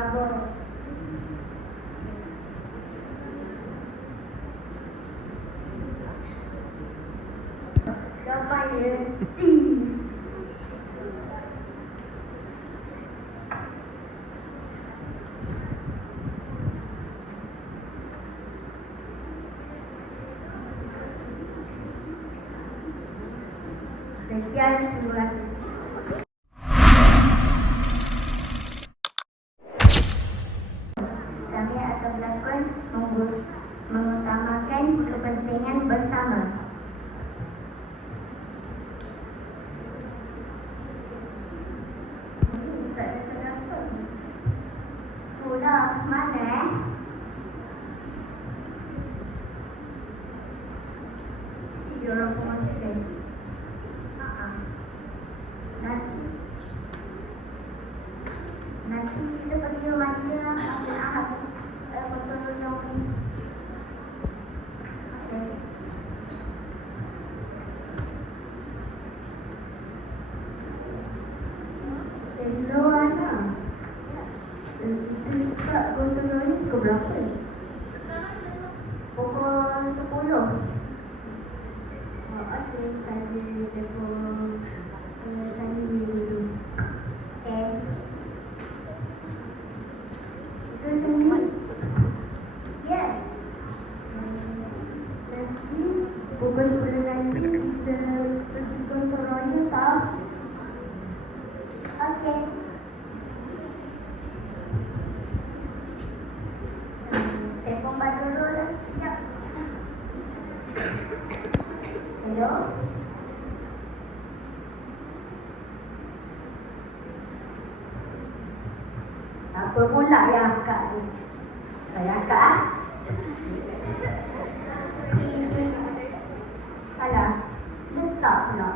Sabar. Sampai ya. Sekian simulasi. Kami akan melakukan mengutamakan kepentingan bersama. Sudah mana? Dia orang pengajar. Nanti kita pergi rumah dia ambil Ahad foto yang ini. Hello Ana. Kita foto ini pukul berapa? Pukul 10. Okey, saya telefon tadi dulu. Yes. Nanti pukul 10 nanti kita pergi kontor royal tak? Okey. Telefon baru dulu lah. Sekejap. Hello? Apa pula yang akak ni? Saya akak ah? Alah, letak pula.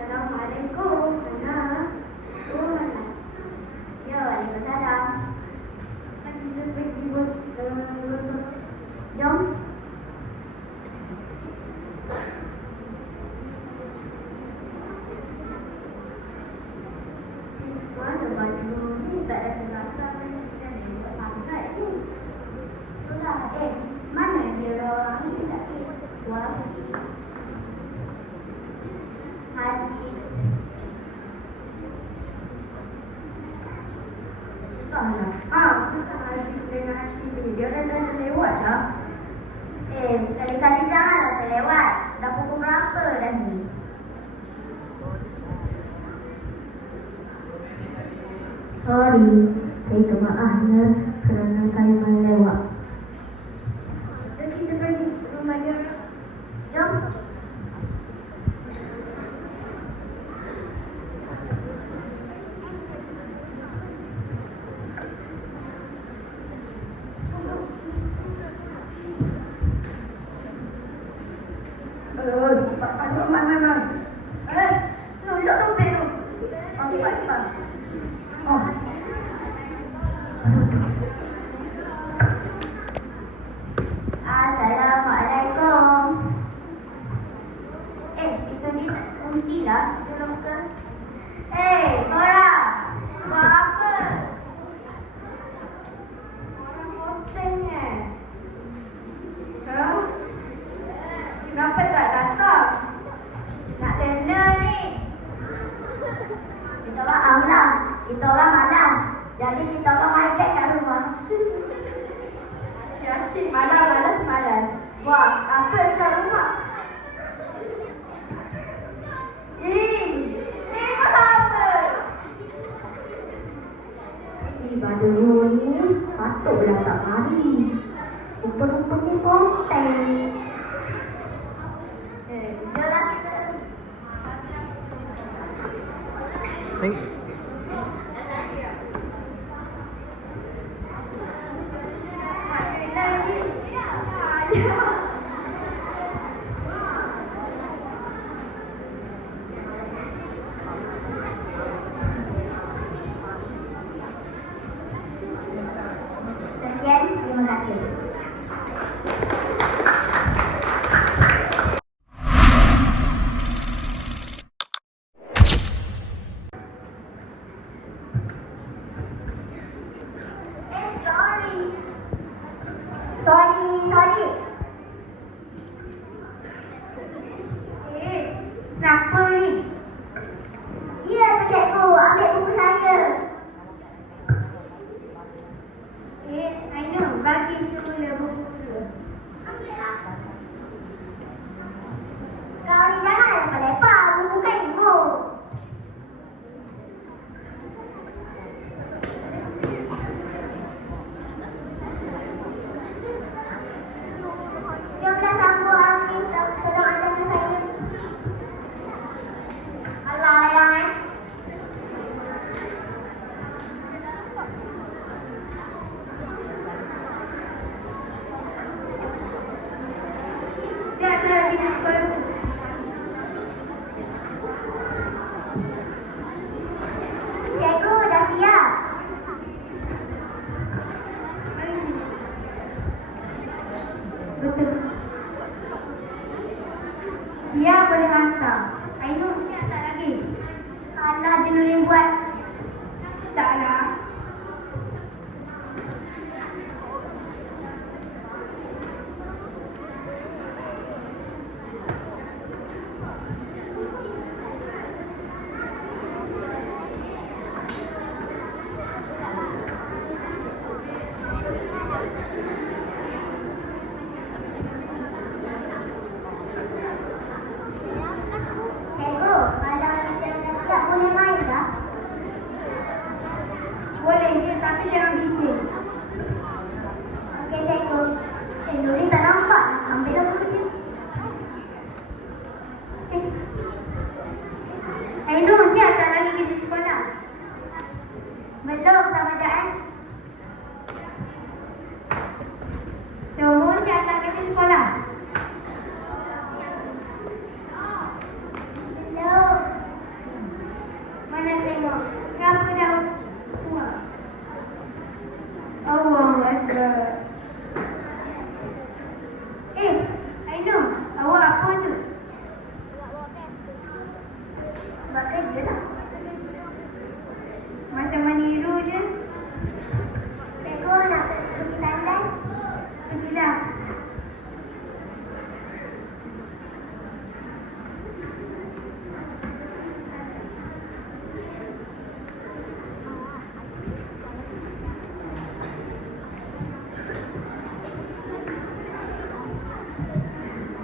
Assalamualaikum. Ana. Ya, waalaikumsalam. Kan kita pergi buat jom. Mana baju ni tak ada terasa kita ni buat pantai ni. Sudah, mana dia orang ni tak buat haji. Bukan haji dengan haji ni. Dia dah terlewat lah. Kali-kali janganlah terlewat. Dah pukul berapa dah ni? Sorry, saya minta maaf ya kerana kalian lewat. Jadi kita pergi rumah dia. Jom. Pak mana? Nunjuk dompet tu. Cepat. Oh. Assalamualaikum. Itu ni tak kunci lah. Tolong ke? Korang. Buat apa? Orang postengnya. Kenapa tak datang? Nak Siap tak lagi di sekolah? Cikgu dah siap. Betul. Dia boleh hantar. Ainul siap tak lagi? Alah, dia Nurin buat. Taklah. Belum sama Jaan. Semua siap tak pergi sekolah? Belum. Mana tengok? Kenapa dah semua? Allahu Akbar. Ainul, awak apa tu? Buat kerja lah. Macam meniru je. Cikgu nak pergi London? Pergilah.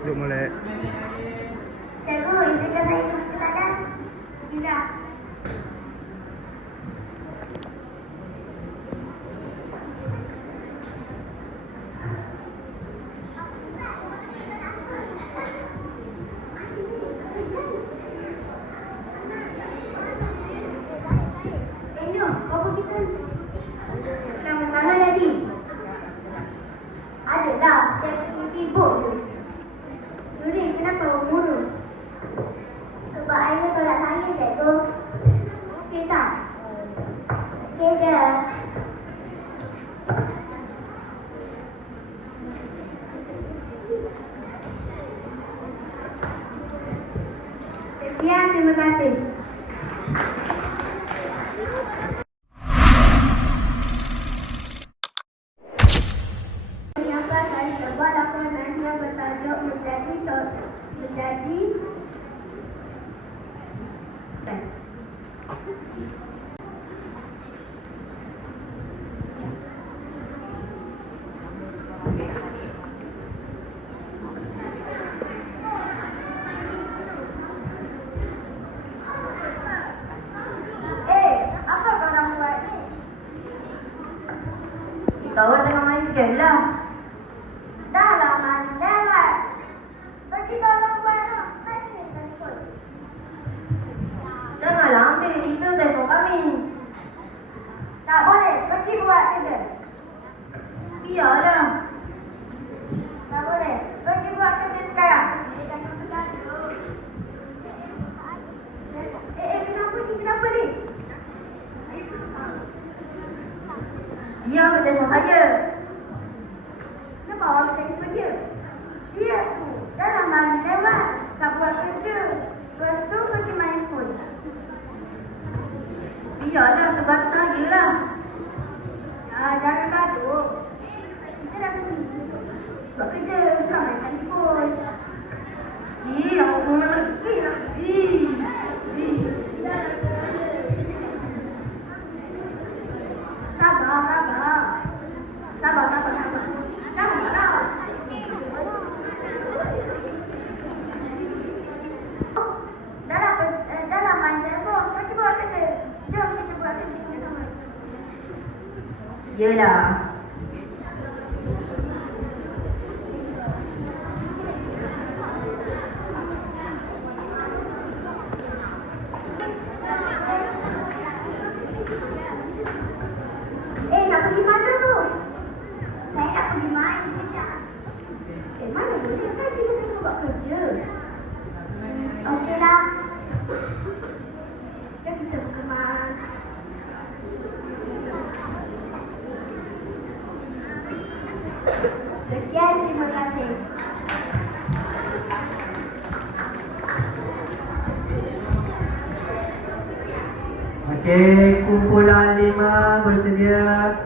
Duduk molek. Cikgu, izinkan saya pergi London? Pergilah. Adalah, saya sibuk je. Nurin, kenapa murung? Sebab Ainul tolak saya, cikgu. Okey tak? Okey je. Sekian, terima kasih. Sebuah lakonan yang bertajuk menjadi apa kau nak buat ni? Kita orang tengah main game lah. Dah lah mandai. Pergi tolong buat lah. Janganlah ambil itu telefon kami. Tak boleh. Pergi buat kerja. Biarlah. Tak boleh. Pergi buat kerja sekarang. Kenapa ni? Dia ambil telefon saya. Kenapa awak tak ikut dia? Dia tu dalam mandi lewat. Tak buat kerja. Lepas tu pergi main phone. Biarlah, tugas saja lah. Jangan gaduh. Kita dah pergi. Buat kerja, bukan main handphone. Aku pun lagi lah. Yelah. Nak pergi mana tu? Saya nak pergi main sekejap. Mana boleh? Saya pergi buat kerja. Okeylah. Jom kita berkemas. Sekian, terima kasih. Okey, kumpulan 5 bersedia.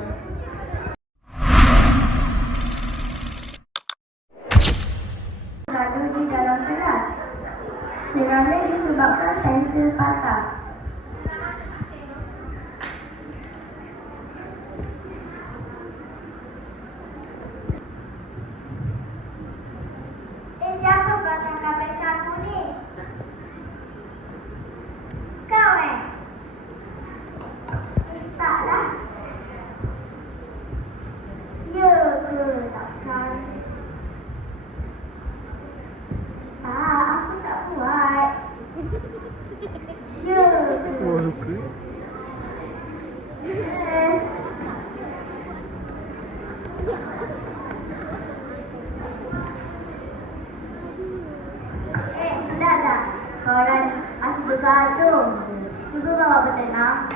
Lalu di dalam kelas. Serangga disebabkan pensel patah. Siapa pasang kabel sapu ni? Kau taklah. Ya ke takkan? Aku tak buat. Ya ke? Oh, luka. Sudah dah. Korang masih bergaduh. Cuba bawa bertenang.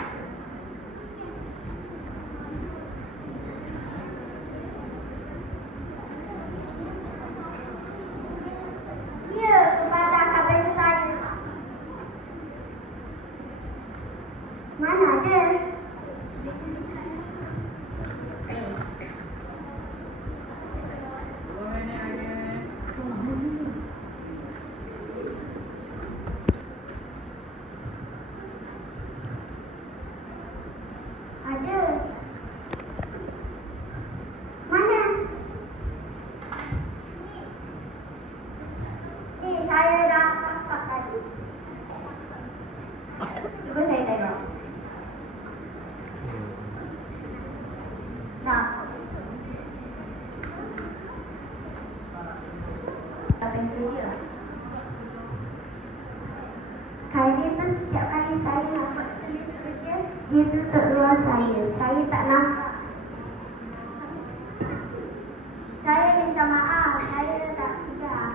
Ya, kepada kabel saya. Mana ada? Ada. Mana? Ni saya dah pakai tadi. Cuba saya tengok. Nah. Apa yang dia? Kali tu setiap kali saya nak buat tulis kerja, dia tutup ruang saya. Saya tak nampak. Saya minta maaf. Saya tak sedar.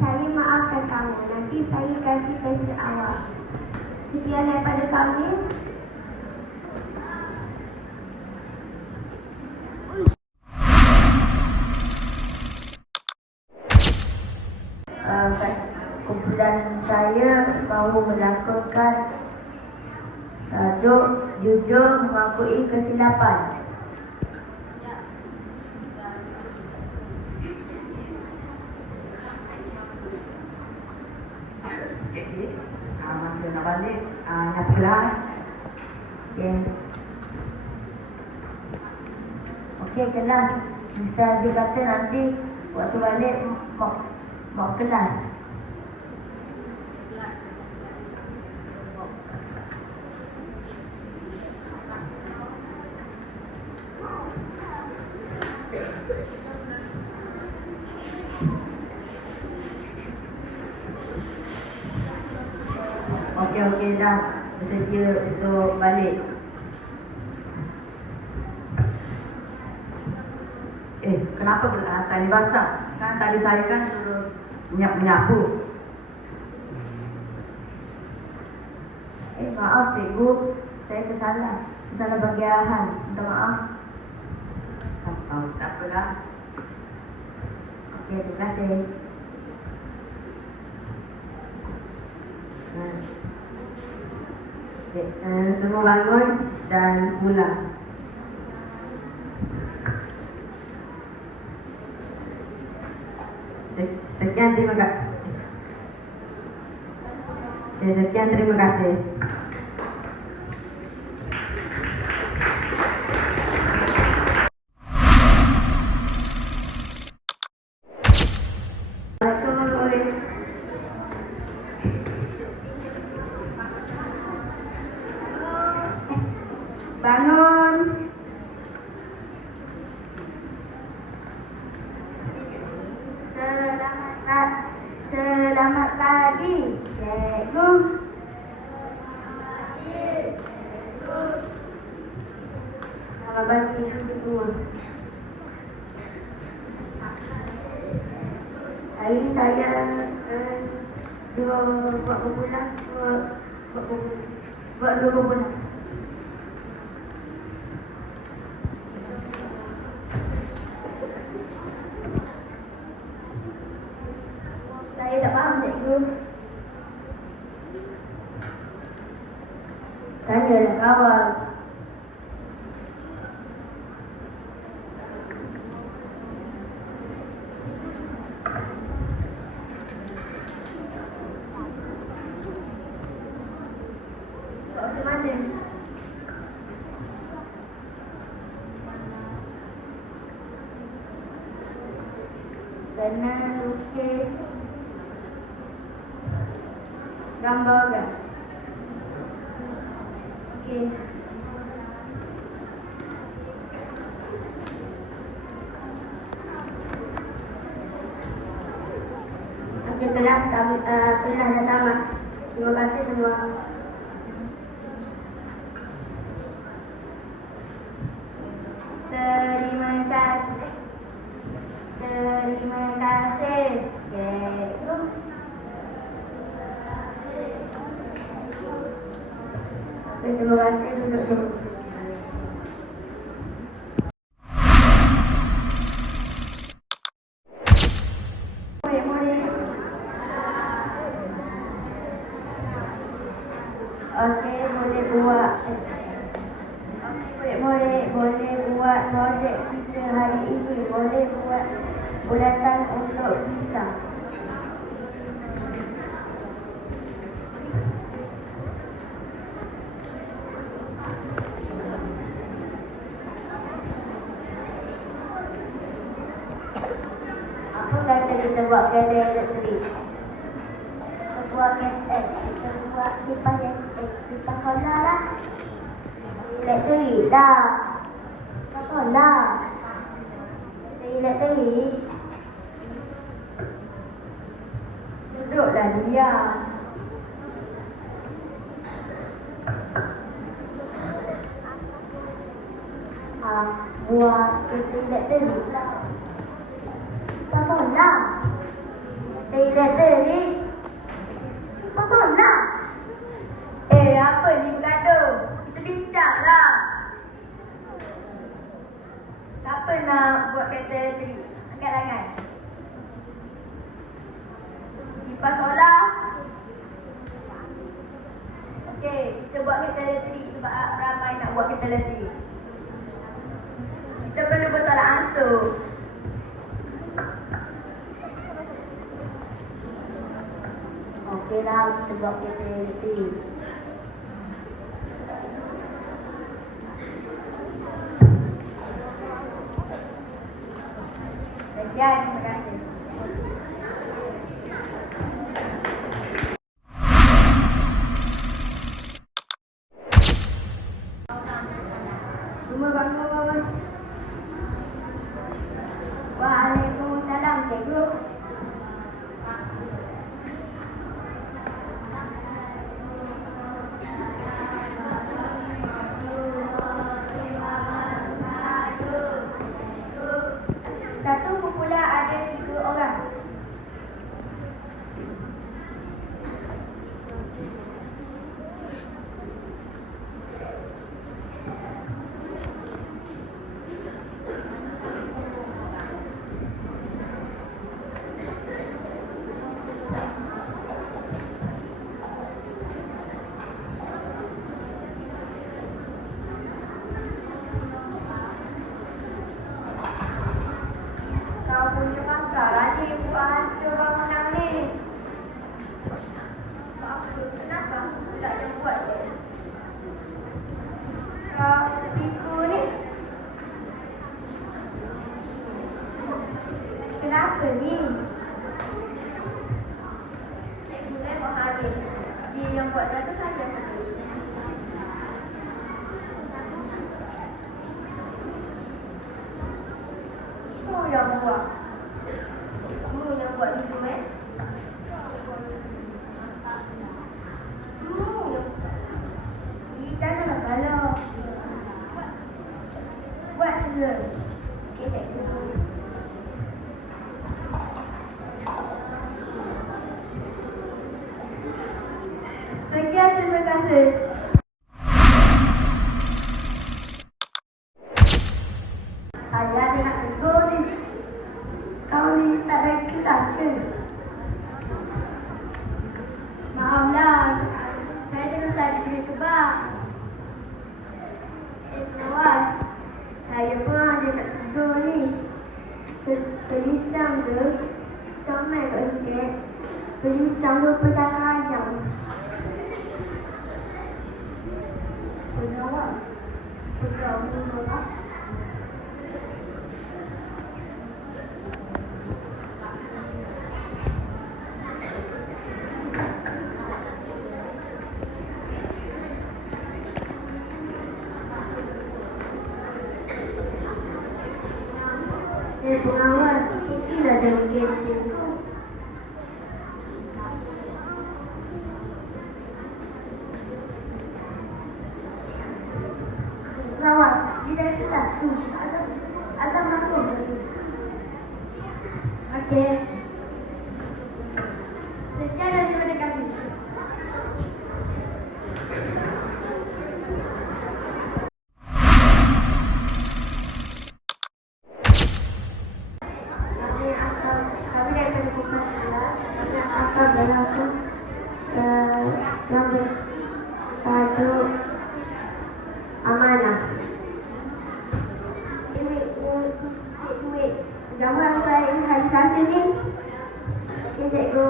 Saya maafkan kamu. Nanti saya ganti pensel awak. Sekian daripada kami. Kumpulan saya mahu melakukan tajuk jujur mengakui kesilapan. Okey. Masa nak balik, nak pulang. Okey. Okey, kelas. Bisa dia kata nanti waktu balik mau kelas. Okey dah bersedia untuk balik. Kenapa tali basah? Kan tali saya kan suruh menyapu. Maaf cikgu, saya tersalah bagi arahan. Minta maaf. Tak apalah. Okey, terima kasih. Semua bangun dan pulang. Sekian terima kasih. Sekian terima kasih. Bangun. Selamat pagi, cikgu. Selamat pagi, cikgu. Hari ni saya buat berbulan, buat 2 berbulan. Saya tak faham, cikgu. Tanyalah kawan. Macam mana? Kena lukis gambar kan? Okey. Okey, kelas dah tamat. Terima kasih semua. Terima kasih. Terima kasih. Cikgu. Terima kasih duduk dulu. Okey, boleh buat. Boleh buat projek kita hari ini. Boleh buat bulatan untuk kita. Apa kata kita buat kereta elektrik? Kita buat kereta, kita buat kipas elektrik, kipas solar lah. Elektrik dah. Kipas solar. Elektrik. Duduklah dia. Buat kereta elektrik lah. Kipas solar. Kereta elektrik. Kipas solar. Apa ni bergaduh? Kita bincang lah. Siapa nak buat kereta elektrik? Angkat tangan. Kipas solar. Okey, kita buat kereta elektrik sebab ramai nak buat kereta elektrik. Kita perlu bertolak ansur. Okeylah, kita buat kereta elektrik. Sekian, terima kasih. Semua bangun. Waalaikumsalam, cikgu. Satu kumpulan ada 3 orang. Kau punya masalah ni buat hancur bangunan ni. Kenapa aku tak ada buat je? Kau tipu ni. Kenapa ni? Cikgu memang hadir. Dia yang buat satu saja. Kamu yang buat. Kamu yang buat itu, Kamu yang kita nak kalau buat dulu. Okey, cikgu. Okey. Ayah dia nak tegur ni. Kau ni tak ada kelas ke? Maaflah, saya terus tadi kena kebab. Tuan, saya pun ada tak tegur ni. Pelisang ke? Comel kat sikit. Pelisang ke petaka ayam? Penawar. Penawar. Pengawal, inilah dia mungkin. Pengawal, dia dah kelas tu. Alam masuk lagi. Okey. Sekian daripada kami. Yang bertajuk amanah. Duit zaman saya hari Sabtu ni, cikgu.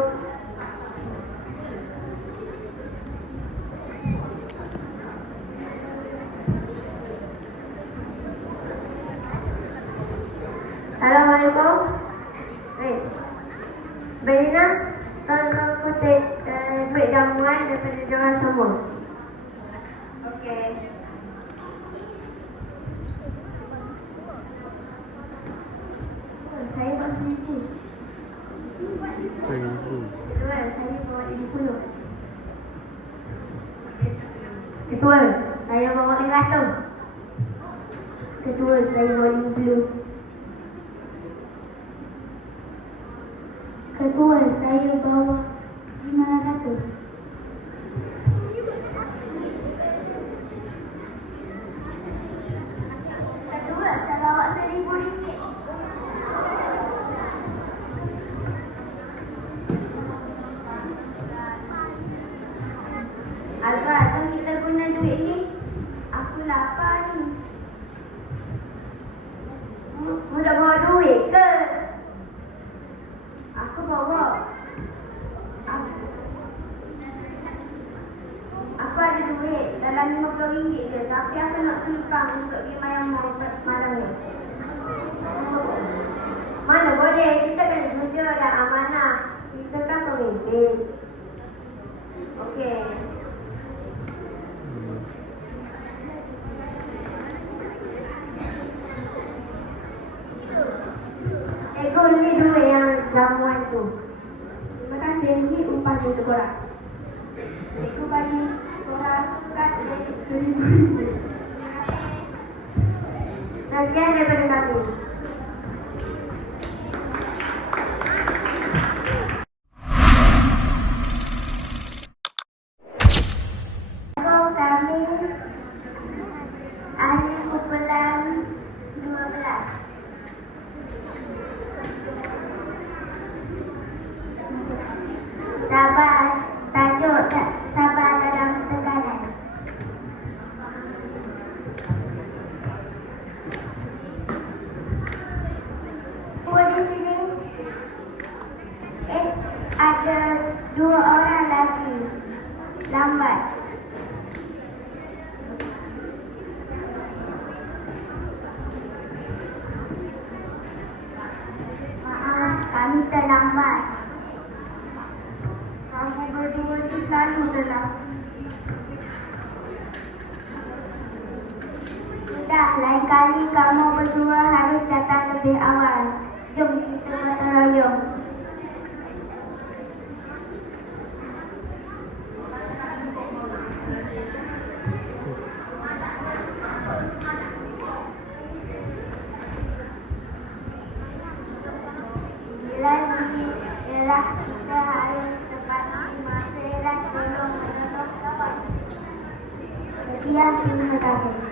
Assalamualaikum. Berina, tolong kutip duit jamuan daripada diorang semua. Okey. Saya bawa RM1,000. Ketua, saya bawa RM50. Ketua, saya bawa RM100. Ketua, saya bawa RM50. Ketua, saya bawa RM500. Ketua, saya bawa RM1,000. Alfa, kalau kita guna duit ni, aku lapar ni. Mu dah bawa duit ke? Aku bawa. Aku ada duit dalam RM50 je, tapi aku nak simpan untuk pergi main malam ni. Mana boleh, kita kena jujur dan amanah. Kita kan pemimpin. Okey. Ego ni duit yang jamuan tu. Terima kasih, ni upah untuk korang. Ego bagi korang kat RM1,000. Sekian daripada kami. Kami ahli kumpulan 12. Sabar, tajuk sabar dalam tekanan. Di sini ada 2 orang lagi lambat. Maaf, kami terlambat. Kamu berdua tu selalu telah. Sudah, lain kali kamu berdua harus datang lebih awal. Jom kita gotong royong. Lagi ialah kita harus tepati masa sebelum menutup kapal. Ya, terima kasih.